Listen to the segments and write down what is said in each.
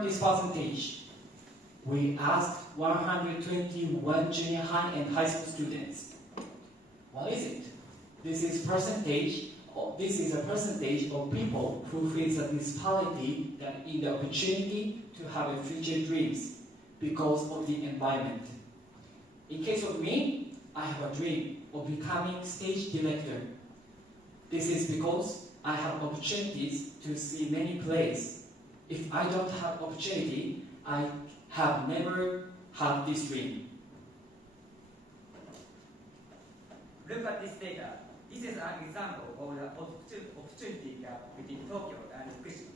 confirm this percentage, we asked 121 junior high and high school students. What is it? This is a percentage of people who face a disparity in the opportunity to have a future dreams because of the environment. In case of me, I have a dream of becoming stage director. This is because I have opportunities to see many plays. If I don't have opportunity, I have never had this dream. Look at this data. This is an example of the opportunity gap between Tokyo and Fukushima.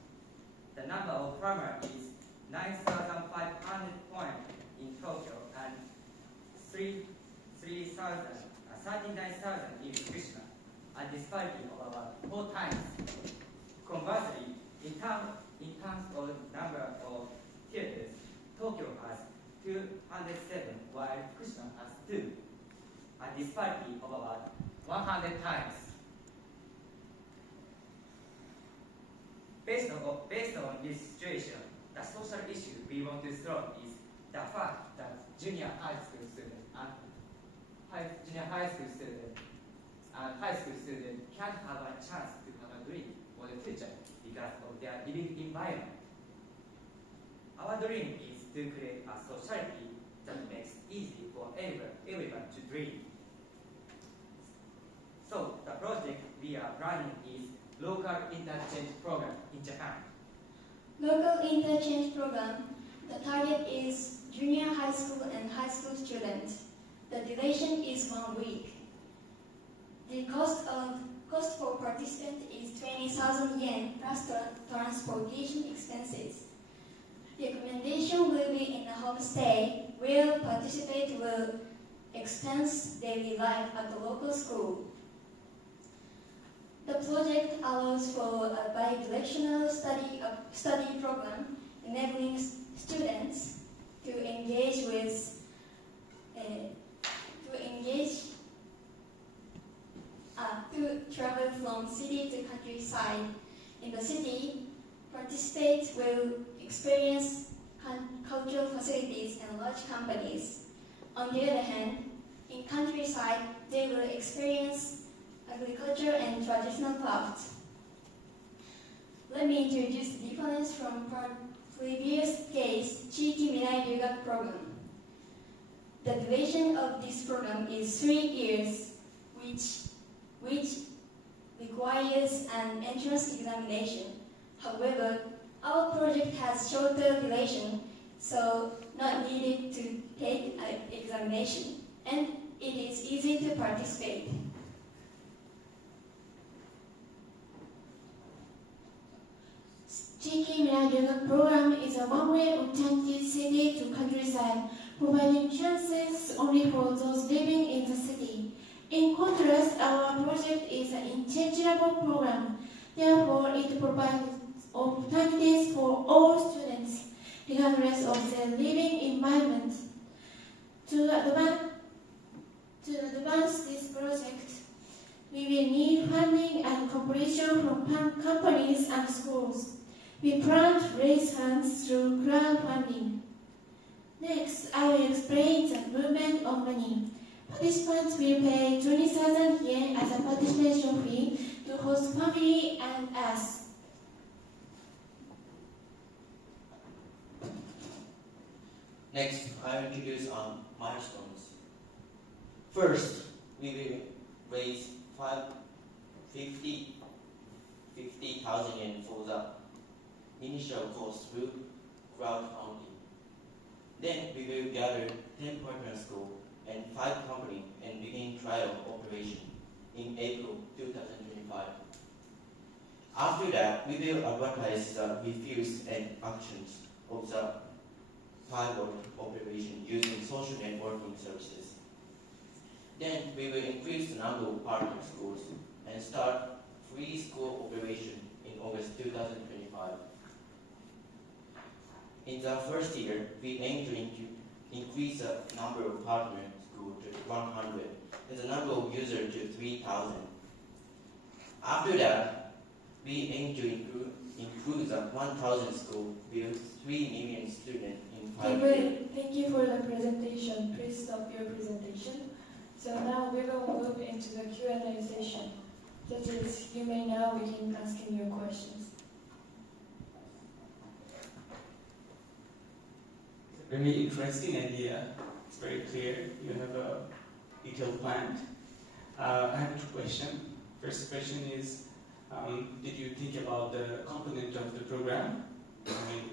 The number of farmers is 9,500 points in Tokyo and 39,000 in Fukushima, a disparity of about 4 times. Conversely, in terms of number of theaters, Tokyo has 207 while Fukushima has 2, a disparity of about 100 times. Based on this situation, the social issue we want to solve is the fact that junior high school students and high school students can't have a chance to have a dream for the future because of their living environment. Our dream is to create a society that makes it easy for everyone to dream. So the project we are running is Local Interchange Program in Japan. Local Interchange Program, the target is junior high school and high school students. The duration is 1 week. The cost for participant is 20,000 yen plus transportation expenses. The accommodation will be in a homestay where participants will expense daily life at the local school. The project allows for a bi-directional study program, enabling students to engage to travel from city to countryside. In the city, participants will experience cultural facilities and large companies. On the other hand, in countryside, they will experience agriculture and traditional crafts. Let me introduce the difference from previous case, Chiki Mirai Ryugak program. The duration of this program is 3 years, which requires an entrance examination. However, our project has shorter duration, so not needed to take an examination, and it is easy to participate. Chiki Mirai Ryugak program is a one-way alternative city to countryside, providing chances only for those living in the city. In contrast, our project is an interchangeable program. Therefore, it provides opportunities for all students, regardless of their living environment. To advance this project, we will need funding and cooperation from companies and schools. We plan to raise funds through crowdfunding. Next, I will explain the movement of money. Participants will pay 20,000 yen as a participation fee to host family and us. Next, I will introduce milestones. First, we will raise 50,000 yen for the initial cost through crowdfunding. Then we will gather 10 partner schools and 5 companies and begin trial operation in April 2025. After that, we will advertise the reviews and actions of the pilot operation using social networking services. Then we will increase the number of partner schools and start free school operation in August 2025. In the first year, we aim to increase the number of partner schools to 100 and the number of users to 3,000. After that, we aim to includes a 1,000 school with 3 million students in 5 years. David, thank you for the presentation. Please stop your presentation. So now we will move into the Q&A session. That is, you may now begin asking your questions. Very interesting idea. It's very clear. You have a detailed plan. I have 2 questions. First question is, did you think about the component of the program? I mean,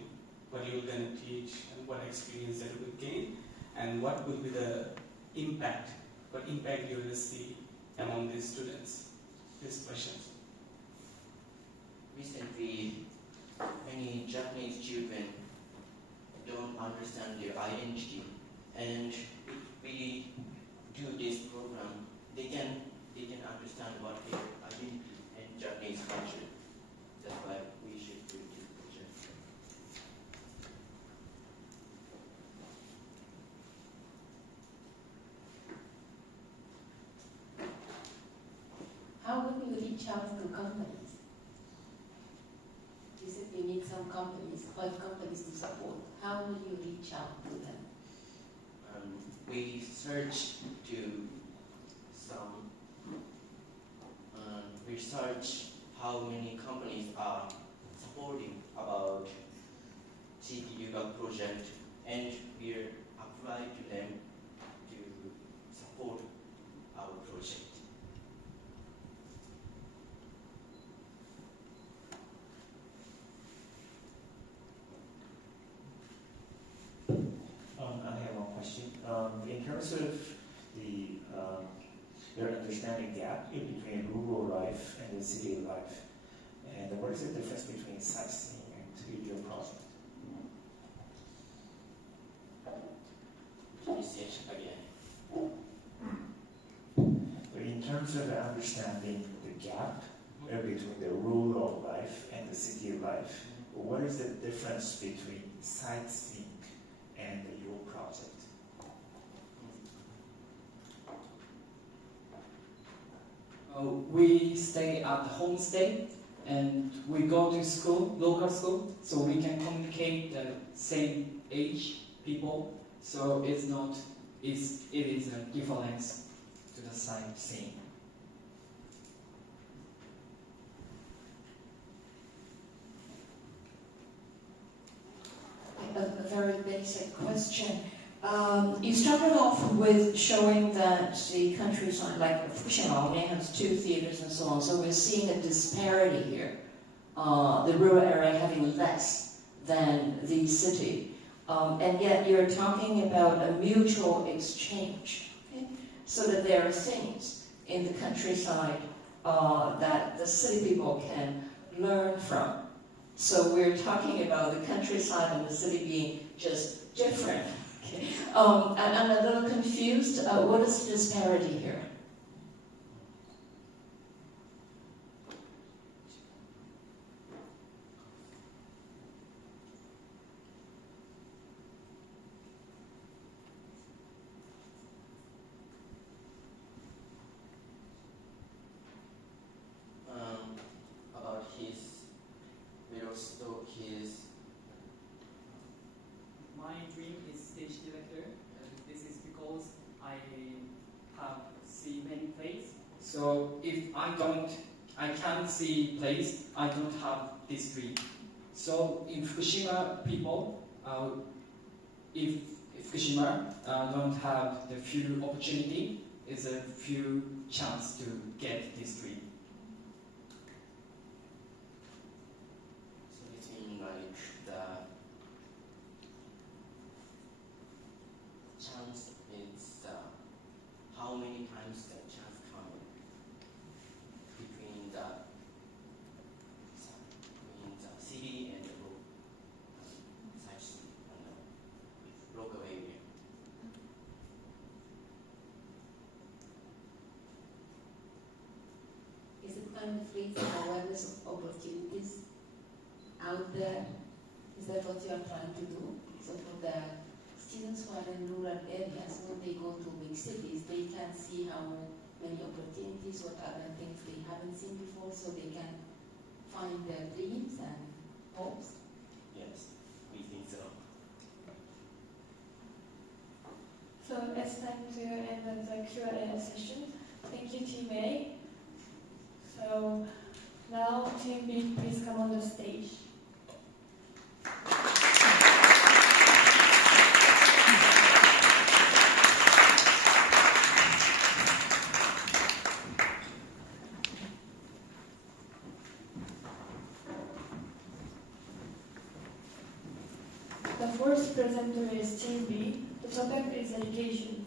what you're going to teach and what experience that you will gain, and what will be the impact? What impact you will see among these students? These questions. Recently, many Japanese children don't understand their identity, and if we do this program, they can understand what their identity and Japanese culture. That's why we should do this project. How will you reach out to companies? You said you need some companies, 5 companies to support. How will you reach out to them? We search to some research how many companies are supporting about City Yuga project, and we apply to them to support our project. I have one question. In terms of the your understanding gap in between rural life and the city life, and what is the difference between sightseeing and studio project? Research again. But in terms of understanding the gap between the rural life and the city life, what is the difference between sightseeing and your project? We stay at the homestay and we go to school, local school, so we can communicate the same age people. So it is a difference to the sightseeing. A very basic question. You started off with showing that the countryside, like Fukushima, only has 2 theaters and so on, so we're seeing a disparity here. The rural area having less than the city. And yet you're talking about a mutual exchange, okay? So that there are things in the countryside that the city people can learn from. So we're talking about the countryside and the city being just different. Okay. I'm a little confused. What is the disparity here? About his middle stock, my dream is stage director. This is because I have seen many plays. So if I can't see plays, I don't have this dream. So in Fukushima people, if Fukushima don't have the few opportunity, it's a few chance to get this dream. so it means like the chance is how many times the chance coming between the city and the sightseeing and the local area. Is it kind of raising awareness of opportunities out there? Is that what you are trying to do? So for the students who are in rural areas, when they go to big cities, they can see how many opportunities, what other things they haven't seen before, so they can find their dreams and homes? Yes, we think so. So it's time to end the Q&A session. Thank you, Team A. So now, Team B, please come on the stage. The first presenter is Team B. The topic is education.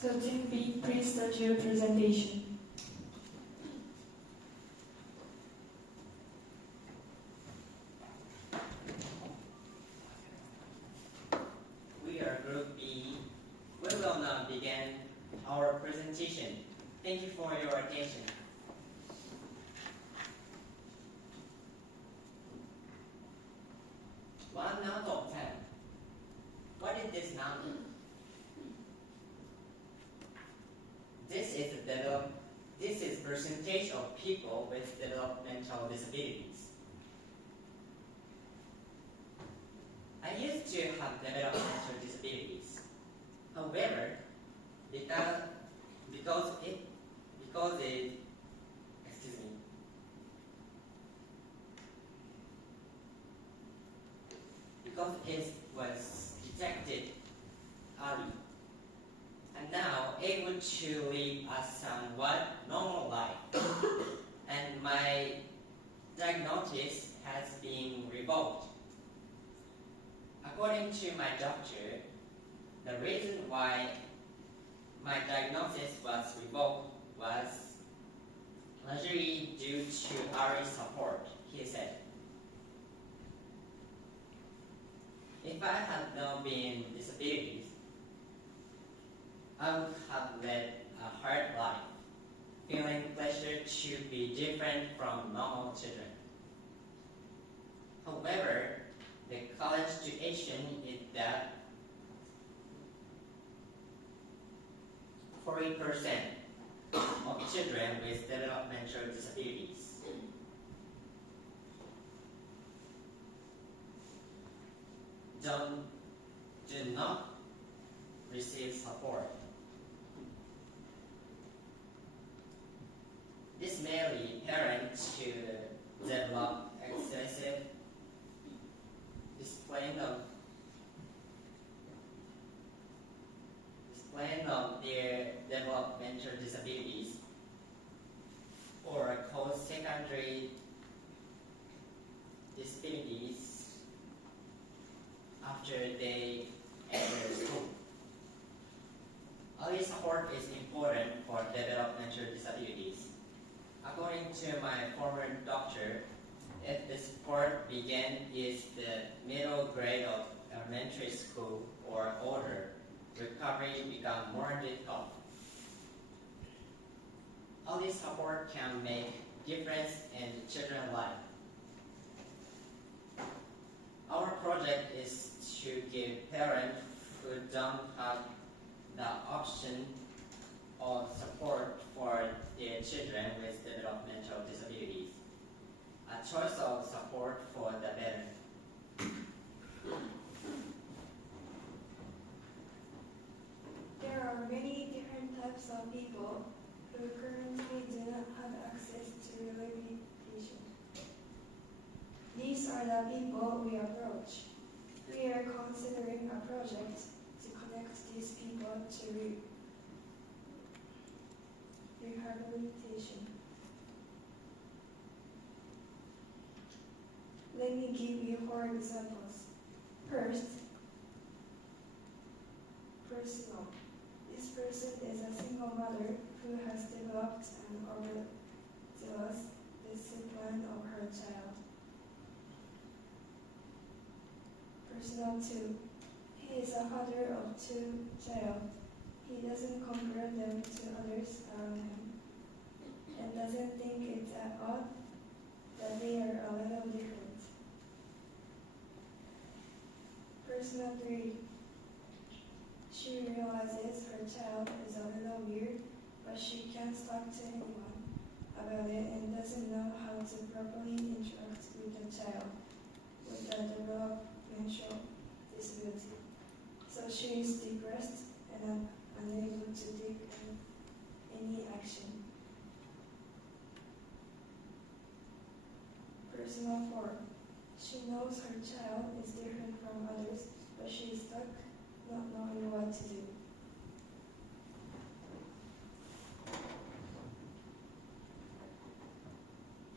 So Team B, please start your presentation. We are Group B. We will now begin our presentation. Thank you for your attention. 1 out of 10. What is this number? This is percentage of people with developmental disabilities. I used to have developmental disabilities. However, because it was detected early, and now able to live a somewhat normal life, and my diagnosis has been revoked. According to my doctor, the reason why my diagnosis was revoked was largely due to early support, he said. If I had not been disabilities, I would have led a hard life, feeling pleasure to be different from normal children. However, the college situation is that 40% of children with developmental disabilities do not receive support. This may lead parents to develop excessive displaying of their developmental disabilities or cause secondary disabilities after they enter school. Early support is important for developmental disabilities. According to my former doctor, if the support began is the middle grade of elementary school or older, recovery becomes more difficult. Early support can make difference in children's life. Our project is to give parents who don't have the option of support for their children with developmental disabilities a choice of support for the better. There are many different types of people who currently do not have access to rehabilitation. These are the people we approach. We are considering a project to connect these people to rehabilitation. Let me give you 4 examples. First, personal. This person is a single mother who has developed an overzealous discipline of her child. Personal 2. He is a father of 2 children. He doesn't compare them to others around him and doesn't think it's at odd that they are a little different. Person 3. She realizes her child is a little weird, but she can't talk to anyone about it and doesn't know how to properly interact with a child with a developmental disability. So she is depressed and unable to take any action. Personal 4. She knows her child is different from others, but she is stuck not knowing what to do.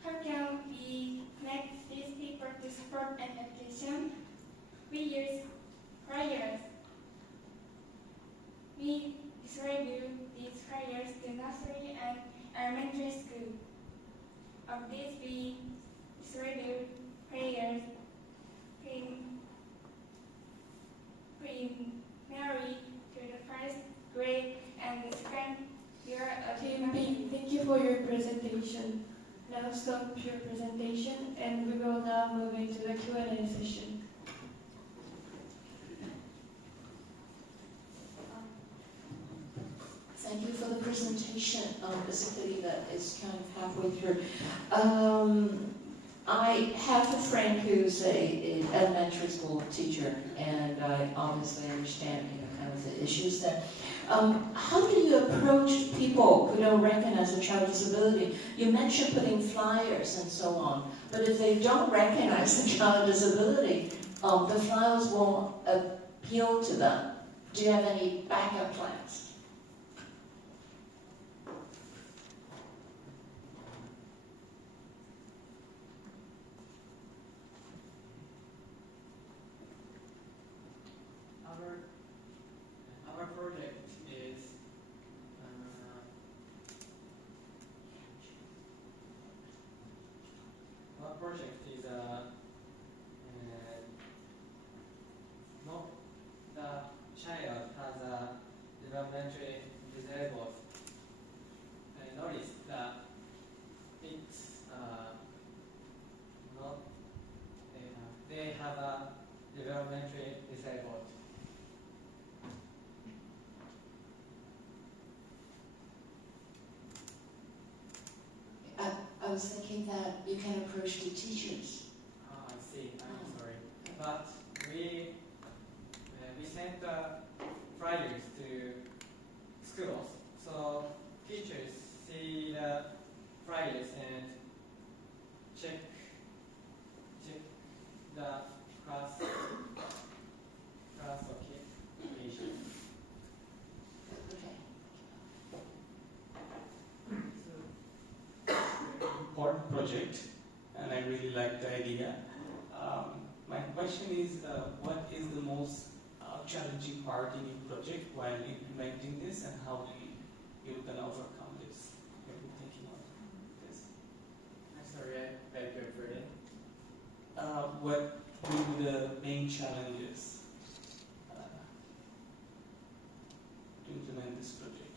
How can we make these people to support and education? We use flyers. We distribute these flyers to nursery and elementary school. Of these, we distribute flyers primary to the first grade and the second year of Team B, thank you for your presentation. Now stop your presentation and we will now move into the Q&A session. Thank you for the presentation. Basically, that is kind of halfway through. I have a friend who's an elementary school teacher, and I obviously understand, kind of the issues there. How do you approach people who don't recognize a child disability? You mentioned putting flyers and so on, but if they don't recognize the child disability, the flyers won't appeal to them. Do you have any backup plans? Our project is not the child has a developmentally disabled. Notice that it's not they have a developmentally disabled. I was thinking that you can approach the teachers. I see. I'm sorry, but we sent flyers to schools, so teachers see the flyers and check the class occasion. Important project, and I really like the idea. My question is, what is the most challenging part in your project while implementing this, and how do you can overcome this? Have you been thinking of this? I'm sorry, I beg your pardon. What will be the main challenges to implement this project,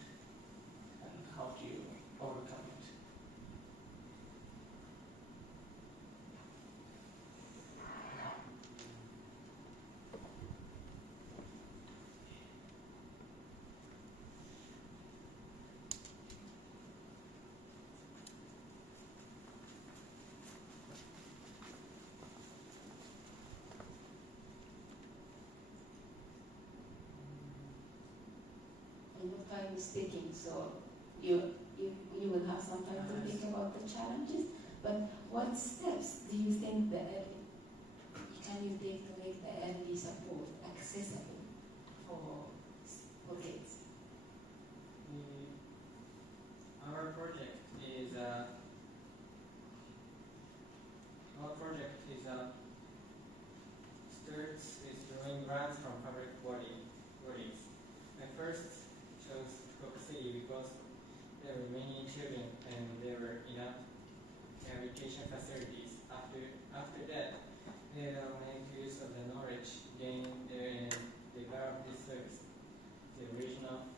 and how do you overcome it? Time is ticking, so you will have some time to think about the challenges. But what steps do you think can you take to make the early support accessible for kids? Our project is drawing grants from public bodies. I first chose Fukuoka City because there were many children and there were enough rehabilitation facilities. After that, they will make use of the knowledge gained there and develop this service. The regional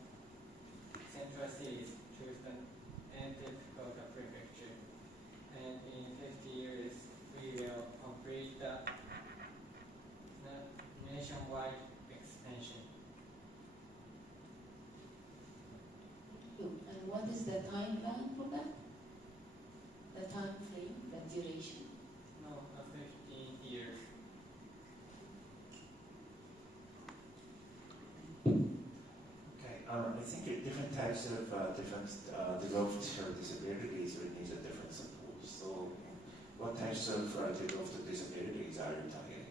central cities, Chusan and Fukuoka Prefecture. And in 50 years, we will complete the nationwide what is the timeline for that? The time frame, the duration? No, 15 years. Okay, I think different types of different developed disabilities or needs a different support. So, what types of developed disabilities are you targeting?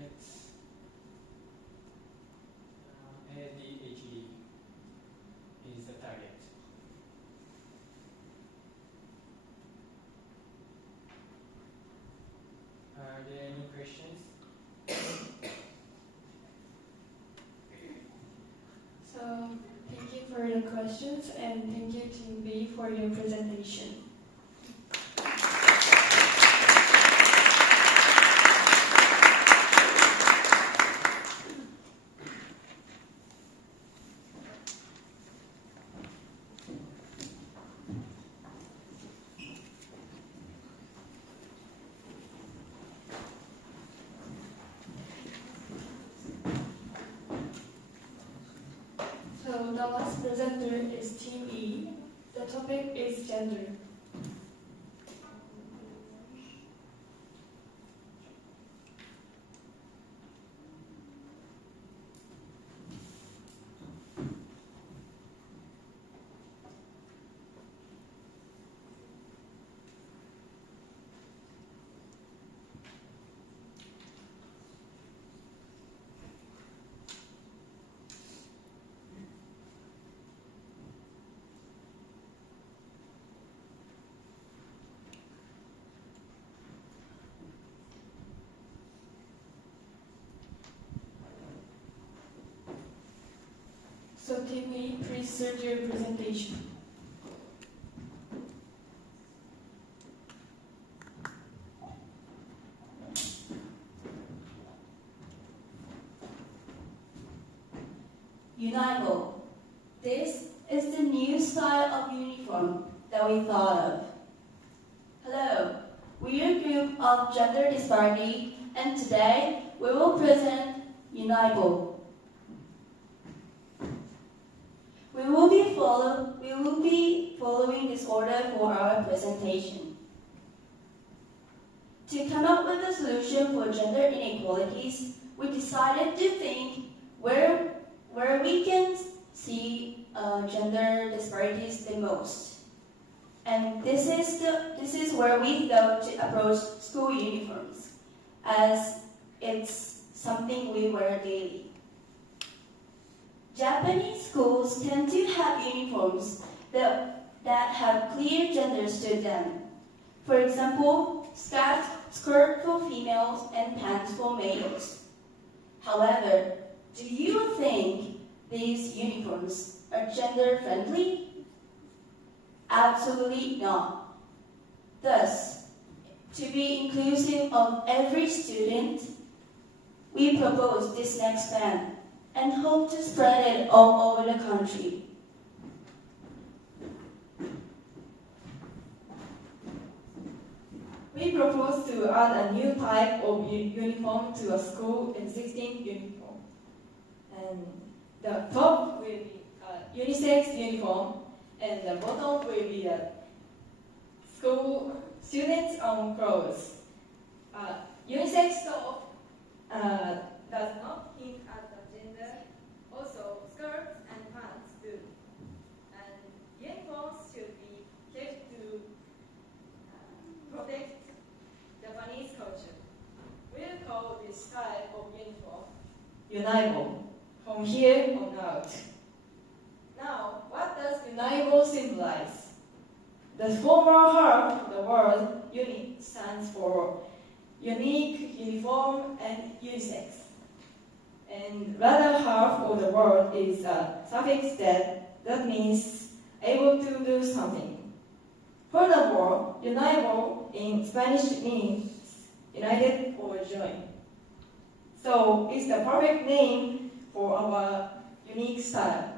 It's ADHD is the target. Are there any questions? So, thank you for your questions and thank you Team B for your presentation. So the last presenter is Team E. The topic is gender. So Team E, please start your presentation. Univo. This is the new style of uniform that we thought of. Hello, we are a group of gender disparity, and today we will present Univo. We will be following this order for our presentation. To come up with a solution for gender inequalities, we decided to think where we can see gender disparities the most. And this is where we thought to approach school uniforms, as it's something we wear daily. Japanese schools tend to have uniforms that have clear genders to them. For example, skirt for females and pants for males. However, do you think these uniforms are gender friendly? Absolutely not. Thus, to be inclusive of every student, we propose this next plan and hope to spread it all over the country. We propose to add a new type of uniform to a school existing uniform. And the top will be a unisex uniform, and the bottom will be a school students' own clothes. Unisex top does not hint at the gender. Also, skirts and pants do. And uniforms should be kept to protect Japanese culture. We'll call this type of uniform Univo from here on out. Now, what does Univo symbolize? The former half of the word uni stands for unique, uniform, and unisex. And the other half of the word is a suffix that means able to do something. Furthermore, Univo in Spanish means united or joined. So it's the perfect name for our unique style.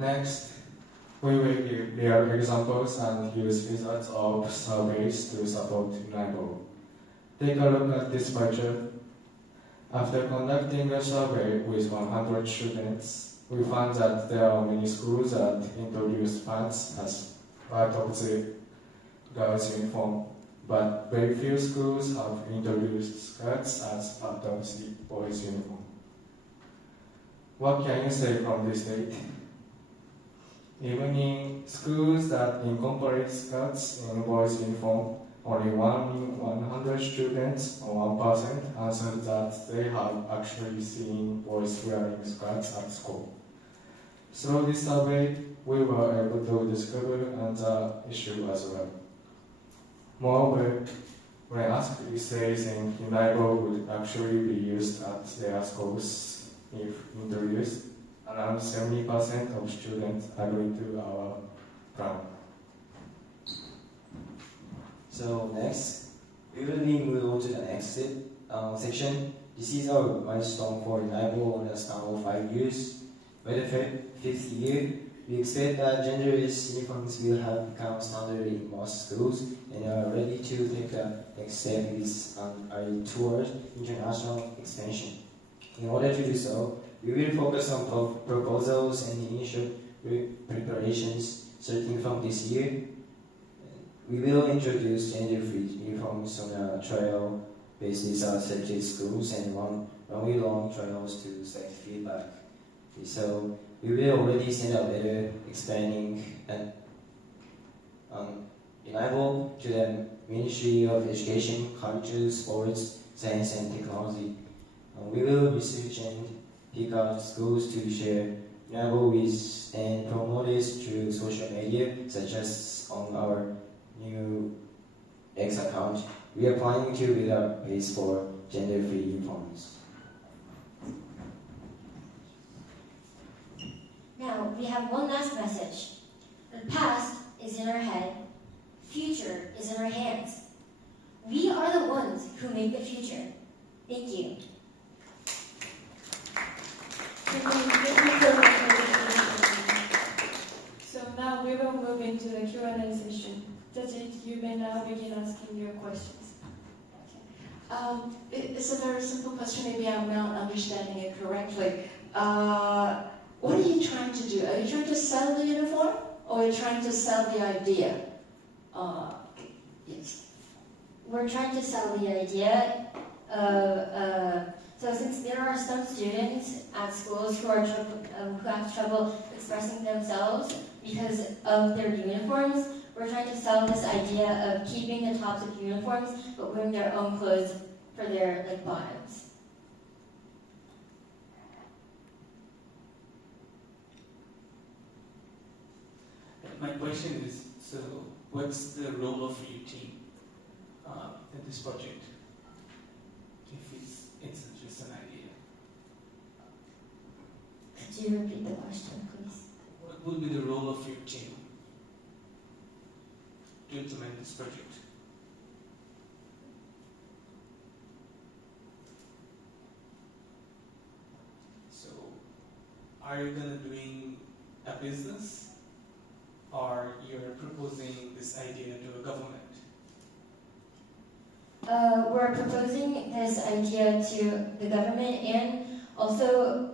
Next, we will give real examples and use results of surveys to support Univo. Take a look at this picture. After conducting a survey with 100 students, we found that there are many schools that introduce pants as part of the girls' uniform, but very few schools have introduced skirts as part of the boys' uniform. What can you say from this data? Even in schools that incorporate skirts in boys' uniform, only 1 in 100 students, or 1%, answered that they have actually seen boys wearing skirts at school. Through this survey, we were able to discover another issue as well. Moreover, when asked if they think Unable would actually be used at their schools if introduced, around 70% of students agree to our plan. So next, we will be moving on to the next section. This is our milestone for Unable on a span of 5 years. By the fifth year, we expect that genderless uniforms will have become standard in most schools and are ready to take the next step toward international expansion. In order to do so, we will focus on proposals and initial preparations starting from this year. We will introduce gender-free uniforms on a trial basis at selected schools and one-week-long trials to select feedback. So we will already send a letter explaining Unable to the Ministry of Education, Culture, Sports, Science and Technology. We will research and pick out schools to share Unable with and promote it through social media, such as on our new X account. We are planning to build a base for gender-free uniforms. Now, we have one last message. The past is in our head, future is in our hands. We are the ones who make the future. Thank you. So now we will move into the Q&A session. Tajit, you may now begin asking your questions. It's a very simple question, maybe I'm not understanding it correctly. What are you trying to do? Are you trying to sell the uniform, or are you trying to sell the idea? Yes. We're trying to sell the idea of, so since there are some students at schools who have trouble expressing themselves because of their uniforms, we're trying to sell this idea of keeping the tops of uniforms but wearing their own clothes for their bottoms. My question is, so what's the role of your team in this project? If it's just an idea. Could you repeat the question, please? What will be the role of your team to implement this project? So, are you gonna doing a business, or you're proposing this idea to a government? We're proposing this idea to the government, and also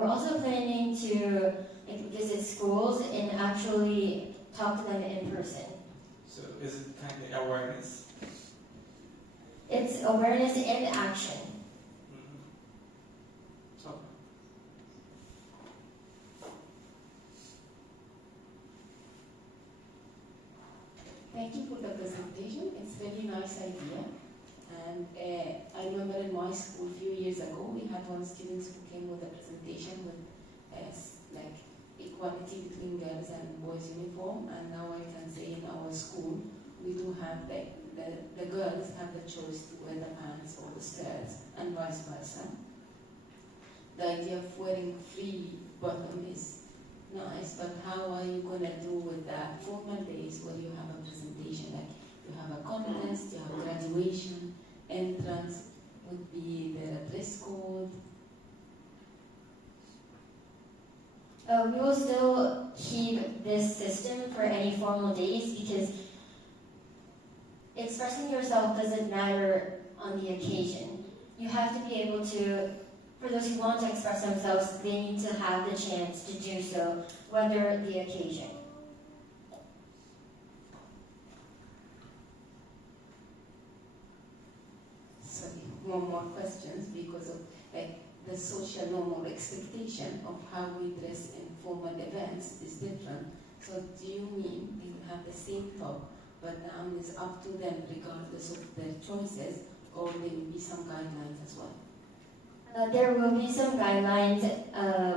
we're also planning to visit schools and actually talk to them in person. So is it kind of awareness? It's awareness and action. Okay. Thank you for the presentation. It's a very nice idea. And I remember in my school a few years ago, we had one student who came with a presentation with like equality between girls and boys uniform. And now I can say in our school, we do have the girls have the choice to wear the pants or the skirts and vice versa. The idea of wearing free bottom is nice, but how are you going to do with the formal days where you have a presentation, like you have a contest, you have graduation, entrance, would be the dress code? We will still keep this system for any formal days because expressing yourself doesn't matter on the occasion. You have to be able to, for those who want to express themselves, they need to have the chance to do so, whether the occasion. Sorry, one more questions because of the social normal expectation of how we dress in formal events is different. So do you mean they will have the same top, but now it's up to them regardless of their choices, or there will be some guidelines as well? There will be some guidelines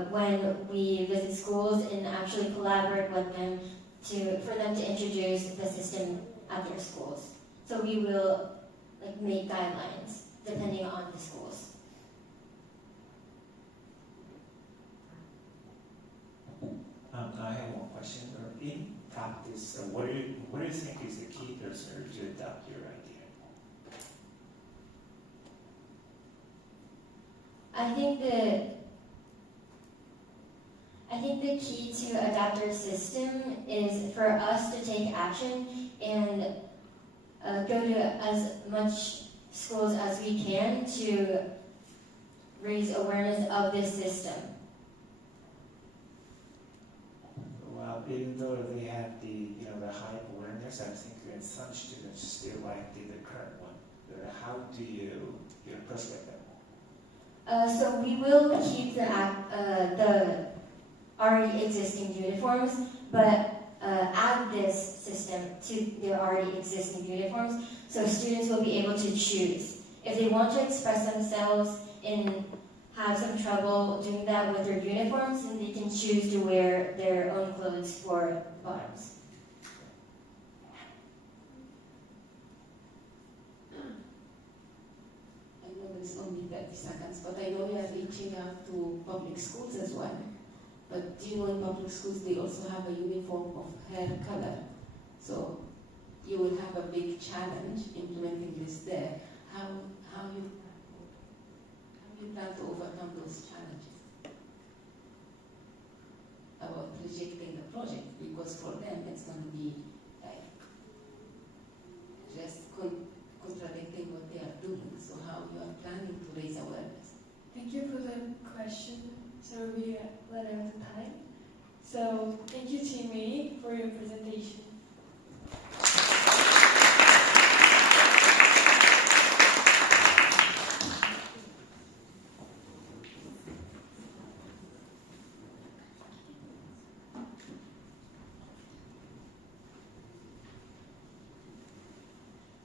when we visit schools and actually collaborate with them for them to introduce the system at their schools. So we will make guidelines depending on the schools. I have one question. In practice, what do you think is the key person to adopt your idea? I think the key to adapt our system is for us to take action and go to as much schools as we can to raise awareness of this system. Well, even though they have the high awareness, I think some students still like the current one. How do you persuade them? So we will keep the already existing uniforms, but add this system to their already existing uniforms, so students will be able to choose. If they want to express themselves and have some trouble doing that with their uniforms, then they can choose to wear their own clothes for bottoms. I know there's only 30 seconds, but I know we are reaching out to public schools as well. But do you know in public schools they also have a uniform of hair color? So you will have a big challenge implementing this there. How you plan to overcome those challenges about rejecting the project? Because for them it's going to be just contradicting what they are doing. So how you are planning to raise awareness? Thank you for the question. So we run out of time. So thank you, Team A, for your presentation.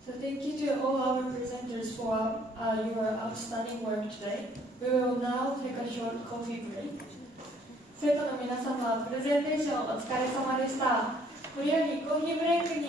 So thank you to all our presenters for your outstanding work today. We will now take a short coffee break. 生徒の皆様、プレゼンテーションお疲れ様でした。これよりコーヒーブレイクに